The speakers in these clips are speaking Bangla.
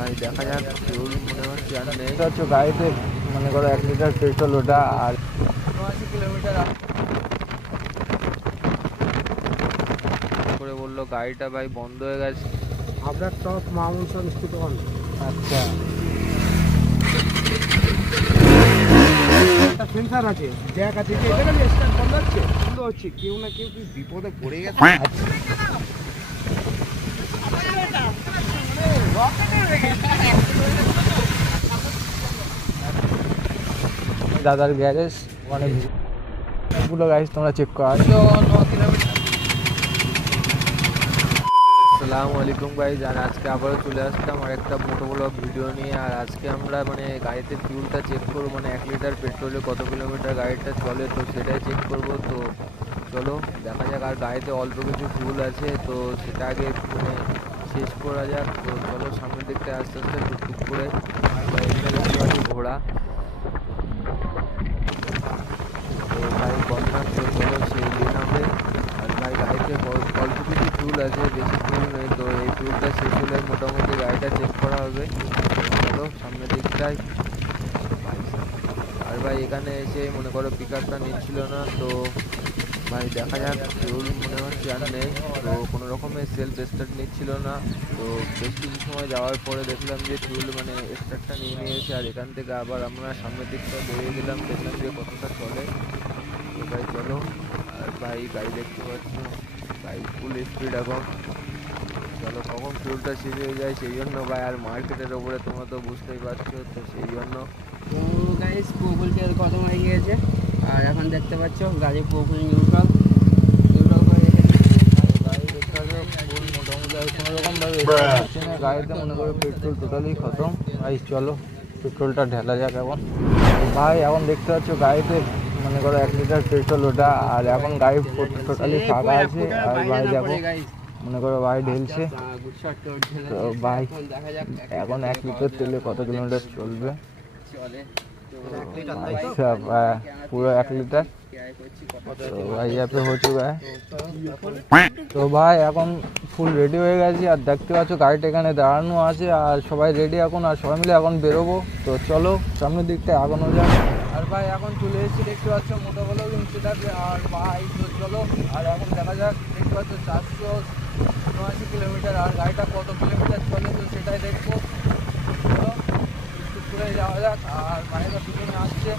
ভাই দেখা যাক ফিউল মনে হচ্ছে আর নেই। এটা হচ্ছে গাড়িতে মনে করো 1 লিটার পেট্রোল ওটা আর 80 কিলোমিটার করে বললো গাড়িটা ভাই বন্ধ হয়ে গেছে। আপনার টপ মামুনসা মিষ্টি দোকান। আচ্ছা একটা সেন্সার আছে জ্যাক আছে যে এটা খালি স্টার্ট বন্ধ হচ্ছে বন্ধ হচ্ছে কেউ না কেউ কি বিপদে পড়ে গেছে। দাদার গ্যারেজ ওখানে পুরো গাড়ি তোমরা চেক করো। আসসালামু আলাইকুম ভাই জান, আজকে আবারও চলে আসলাম আর একটা মোটো ব্লগ ভিডিও নিয়ে। আর আজকে আমরা মানে গাড়িতে ফিউলটা চেক করবো, মানে 1 লিটার পেট্রোলে কত কিলোমিটার গাড়িটা চলে, তো সেটাই চেক করব। তো চলো দেখা যাক। আর গাড়িতে অল্প কিছু ফিউল আছে তো সেটা আগে মানে শেষ করা যাক। তো চলো সামনের দিকটা আস্তে আস্তে টুকটুক করে ঘোড়া তো ভাই বন্ধনা তো চলো সেই দিন হবে। আর ভাই গাড়িতে অল্প কিছু ফিউল আছে, বেশি ফিউল নেই। তো এই ফিউলটা শেষ হলে মোটামুটি গাড়িটা চেক করা হবে। চলো সামনের দিকটায়। আর ভাই এখানে এসে মনে করো পিক আপটা নিচ্ছিল না, তো ভাই দেখা যাক ফিউল মনে হচ্ছে আর নেই। তো কোনো রকমের সেলফ স্টার্ট নিচ্ছিল না। তো বেশ কিছু সময় যাওয়ার পরে দেখলাম যে ফিউল মানে স্টার্টটা নিয়ে নিয়েছে। আর এখান থেকে আবার আমরা সামনের দিকটা বেরিয়ে গেলাম, দেখলাম যে কতটা চলে। তো ভাই চলো। আর ভাই গাড়ি দেখতে পাচ্ছ ভাই ফুল স্পিড এখন। চলো কখন ফিউলটা শেষ হয়ে যায় সেই জন্য ভাই, আর মার্কেটের ওপরে তোমরা তো বুঝতেই পারছো, তো সেই জন্য তো গাইস পুরোপুল তেল খতম হয়ে গিয়েছে। আর এখন দেখতে পাচ্ছ গাড়ি পুরোপুল নিউট্রাল করে গাড়ি দেখতে পাচ্ছ ফুল মোটামুটি আর কোনো রকমভাবে গাড়িতে মনে করো পেট্রোল টোটালি খতম। ভাই চলো পেট্রোলটা ঢেলা যাক এখন। ভাই এখন দেখতে পাচ্ছ গাড়িতে মনে করো 1 লিটার পেট্রোল ওটা আর এখন গাড়ি টোটালি ফাঁকা আছে। আর ভাই দেখো মনে করো ভাই ঢেলছে। তো ভাই এখন 1 লিটার তেলে কত কিলোমিটার চলবে? আচ্ছা পুরো 1 লিটার। তো ভাই यहाँ पे हो चुका है। তো ভাই এখন ফুল রেডি হয়ে গেছি। আর দেখতে পাচ্ছ গাড়িটা এখানে দাঁড়ানো আছে আর সবাই রেডি এখন, আর সবাই মিলে এখন বেরোবো। তো চলো সামনের দিকটা আগানো যাক। আর ভাই এখন চলে এসেছি দেখতে পাচ্ছ মোটো ব্লগ সেটাতে। আর ভাই তো চলো আর এখন দেখা যাক। দেখতে পাচ্ছ 479 কিলোমিটার আর গাড়িটা কত কিলোমিটার চলে তো সেটাই দেখবো। চলো একটু ঘুরে যাওয়া যাক। আর বাইরে পিছনে আসছে।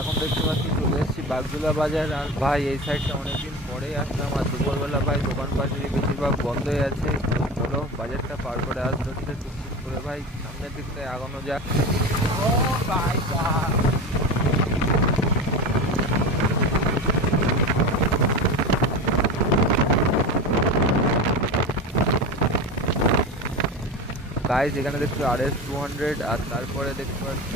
এখন দেখতে পাচ্ছি চলে এসেছি বাগদুলা বাজার। আর ভাই এই সাইডটা অনেকদিন পরেই আসলাম। আর দুপুরবেলা ভাই দোকান পাশে বেশিরভাগ বন্ধই আছে। চলো বাজারটা পার করে আস্তে আস্তে টুকটুক করে ভাই সামনের দিকটায় আগানো যাক। গাইস এখানে দেখছো RS 200 আর তারপরে দেখতে পাচ্ছ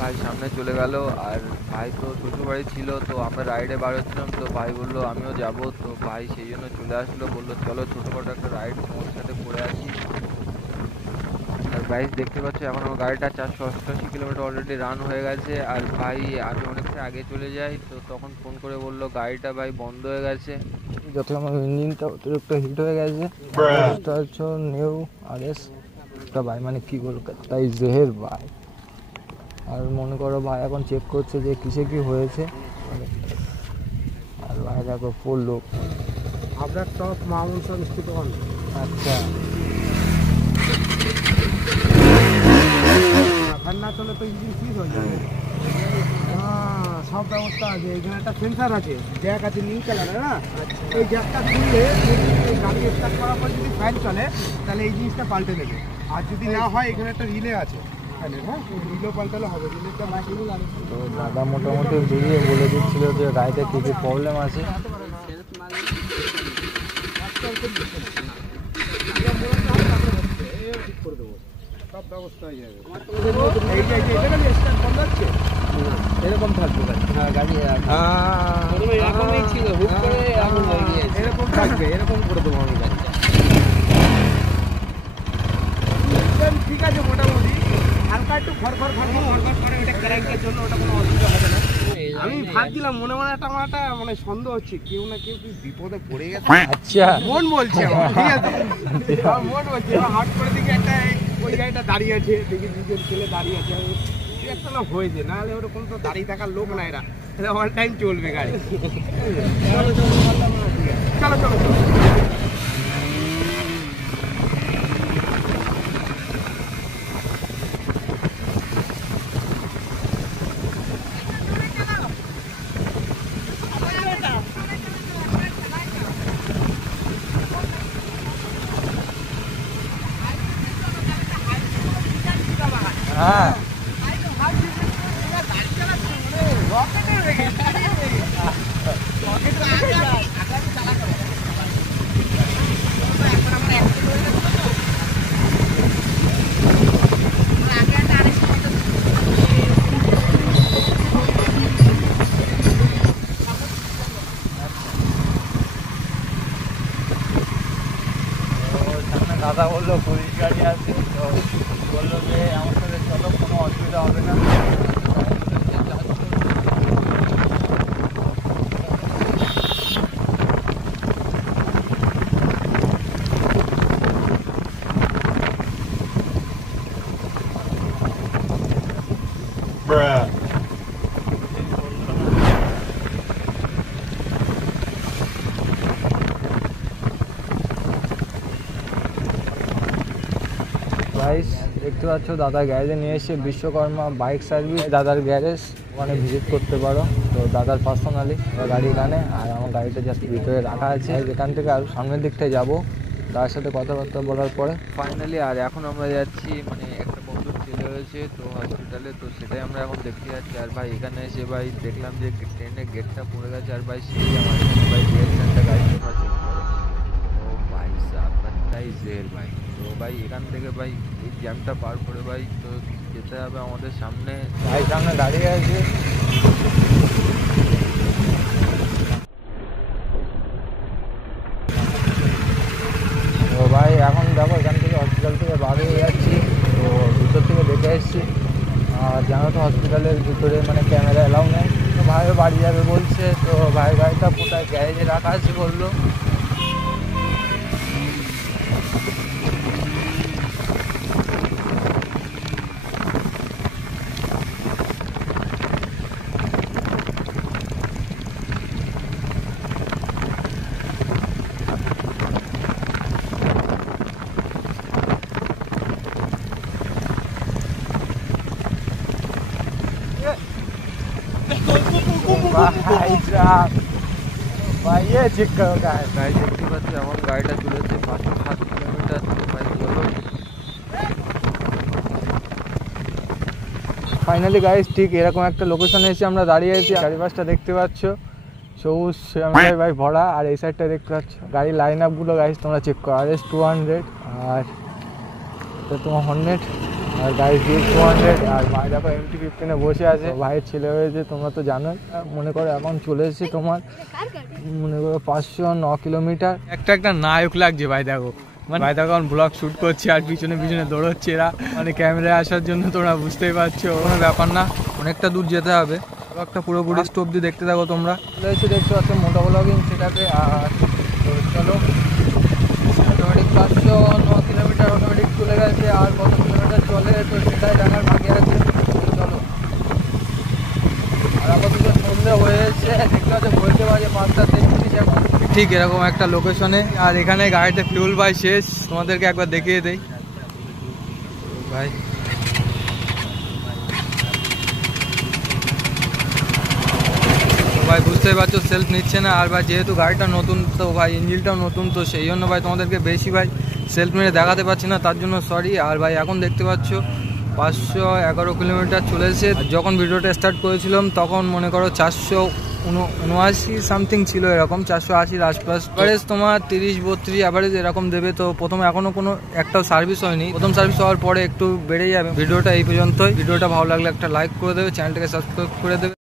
ভাই সামনে চলে গেল। আর ভাই তো শ্বশুরবাড়ি ছিল, তো আমরা রাইডে বার হচ্ছিলাম। তো ভাই বললো আমিও যাব, তো ভাই সেই জন্য চলে আসলো, বললো চলো ছোটোখাটো একটা রাইড তোমার সাথে করে আসি। আর গাইস দেখতে পাচ্ছ এখন আমার গাড়িটা 488 কিলোমিটার অলরেডি রান হয়ে গেছে। আর ভাই আমি অনেকটা আগে চলে যাই, তো তখন ফোন করে বললো গাড়িটা ভাই বন্ধ হয়ে গেছে। যত আমার ইঞ্জিনটা অতিরিক্ত হিট হয়ে গেছে। নিউ RS ভাই মানে কি বলবো তাই জেহের ভাই। আর মনে করো ভাই এখন চেক করছে যে কিসে কি হয়েছে। আর ভাই দেখো ফুল লোক। আপনার টপ মামুনসা মিষ্টি দোকান। আচ্ছা ঠান্ডা চলে তো ইঞ্জিন ফ্রিজ হয়ে যাবে। হ্যাঁ সব ব্যবস্থা আছে। এখানে একটা সেন্সার আছে, জ্যাক আছে নীল কালারের। না এই জ্যাকটা খুললে এই গাড়ি স্টার্ট করার পর যদি ফাইল চলে তাহলে এই জিনিসটা পাল্টে দেবে। আর যদি না হয় এখানে একটা রিলে আছে, এখানে, হ্যাঁ রিলো পাল্টালে হবে, রিলেটা মাসিগুলো আগে। তো দাদা মোটামুটি বুঝিয়ে বলে দিচ্ছিল যে গাড়িতে কী কী প্রবলেম আছে। ঠিক করে দেবো, সব ব্যবস্থা হয়ে যাবে। এই যে এটা কি স্টার্ট বন্ধ হচ্ছে? এরকম থাকবে হ্যাঁ গাড়ি এরকমই ছিল, হুট করে এমন হয়ে গিয়েছে। এরকম থাকবে, এরকম করে দেবো আমি গাড়িটা। ঠিক আছে, মোটামুটি হালকা একটু খড়খড় করে ওটা ক্র্যাঙ্কের জন্য, ওটা কোনো অসুবিধা হবে না। আমি ভাবছিলাম মনে মনে একটা আমার একটা মানে সন্দেহ হচ্ছে, কেউ না কেউ কি বিপদে পড়ে গেছে। আচ্ছা মন বলছে আমার, ঠিক আছে আমার মন বলছে। এবার হাট করে দেখি একটা ওই গাড়িটা দাঁড়িয়ে আছে, দেখি দুজন ছেলে দাঁড়িয়ে আছে, কিছু একটা না হয়েছে, নাহলে ওরকম তো দাঁড়িয়ে থাকার লোক না, এরা অল টাইম চলবে গাড়ি। চলো চলো চলো চলো। হ্যাঁ দাদা বললো পুলিশ গাড়ি আছে, তো বললো যে আমার সাথে চলো, কোনো অসুবিধা হবে না। গাইস দেখতে পাচ্ছ দাদা গ্যারেজে নিয়ে এসে বিশ্বকর্মা বাইক সার্ভিস দাদার গ্যারেজ, ওখানে ভিজিট করতে পারো। তো দাদার পার্সোনালি গাড়ি এখানে, আর আমার গাড়িটা জাস্ট ভিতরে রাখা আছে। এখান থেকে আর সামনের দিকটায় যাবো, তার সাথে কথাবার্তা বলার পরে ফাইনালি। আর এখন আমরা যাচ্ছি মানে একটা বন্ধুর ছেলে হয়েছে তো হসপিটালে, তো সেটাই আমরা এখন দেখতে যাচ্ছি। আর ভাই এখানে এসে ভাই দেখলাম যে ট্রেনের গেটটা পড়ে গেছে, আর ভাই সেই আমার এখানে ভাই রিয়াকশনটা গাড়ি তোমরা চেক করো। ও ভাই সাহ বাত্তাই জের ভাই। তো ভাই এখান থেকে ভাই এই জ্যামটা পার করে ভাই তো যেতে হবে আমাদের সামনে। ভাই সামনে দাঁড়িয়ে আছে। তো ভাই এখন দেখো এখান থেকে হসপিটাল থেকে বার হয়ে যাচ্ছি, তো ভিতর থেকে দেখে এসেছি। আর জানো তো হসপিটালের ভিতরে মানে ক্যামেরা এলাও নেই, তো ভাইও বাড়ি যাবে বলছে। তো ভাই গাড়িটা কোথায় গ্যারেজে রাখা আছে বললো। ভাই চেক করো গাড়ি। ভাই দেখতে পাচ্ছি আমার গাড়িটা চলেছে 507 কিলোমিটার। তো ভাই চলো ফাইনালি গাইস ঠিক এরকম একটা লোকেশনে এসে আমরা দাঁড়িয়ে আছি। চারিপাশটা দেখতে পাচ্ছ সবুজ ভাই ভরা, আর এই সাইডটা দেখতে পাচ্ছ গাড়ির লাইন আপগুলো গাইস তোমরা চেক করো। RS 200 আর এটা তোমার হর্নেট, আর গাড়ি GS 200, আর ভাই দেখো MT-15 বসে আছে। ভাইয়ের ছেলে হয়েছে তোমরা তো জানো। মনে করো এখন চলে এসেছে তোমার মনে করো 509 কিলোমিটার। একটা নায়ক লাগছে ভাই দেখো, মানে ভাই দেখো এখন ব্লগ শুট করছে আর পিছনে পিছনে দৌড়চ্ছে এরা, মানে ক্যামেরায় আসার জন্য তোমরা বুঝতেই পারছো কোনো ব্যাপার না, অনেকটা দূর যেতে হবে। একটা পুরোপুরি স্টোভ দিয়ে দেখতে থাকো তোমরা। এসে দেখতে পাচ্ছ মোটো ব্লগিং সেটাতে। আর চলো অটোমেটিক 509 কিলোমিটার অটোমেটিক চলে গেছে, আর কত কিলোমিটার চলে তো সেটাই দেখার বাকি আছে। চলো আর আপাতত সন্ধ্যে হয়েছে, দেখতে পাচ্ছ বলতে পারে 5:33 এখন। ঠিক এরকম একটা লোকেশনে, আর এখানে গাড়িতে ফিউল ভাই শেষ, তোমাদেরকে একবার দেখিয়ে দেই ভাই। ভাই বুঝতেই পারছো সেলফ নিচ্ছে না, আর ভাই যেহেতু গাড়িটা নতুন তো ভাই ইঞ্জিনটাও নতুন, তো সেই জন্য ভাই তোমাদেরকে বেশি ভাই সেলফ মেরে দেখাতে পারছি না, তার জন্য সরি। আর ভাই এখন দেখতে পাচ্ছ 511 কিলোমিটার চলেছে। যখন ভিডিওটা স্টার্ট করেছিলাম তখন মনে করো 479 সামথিং ছিল, এরকম 480 আশপাশ। অ্যাভারেজ তোমার 30-32 অ্যাভারেজ এরকম দেবে। তো প্রথমে এখনো কোনো একটাও সার্ভিস হয়নি, প্রথম সার্ভিস হওয়ার পরে একটু বেড়ে যাবে। ভিডিওটা এই পর্যন্তই। ভিডিওটা ভালো লাগলে একটা লাইক করে দেবে, চ্যানেলটাকে সাবস্ক্রাইব করে দেবে।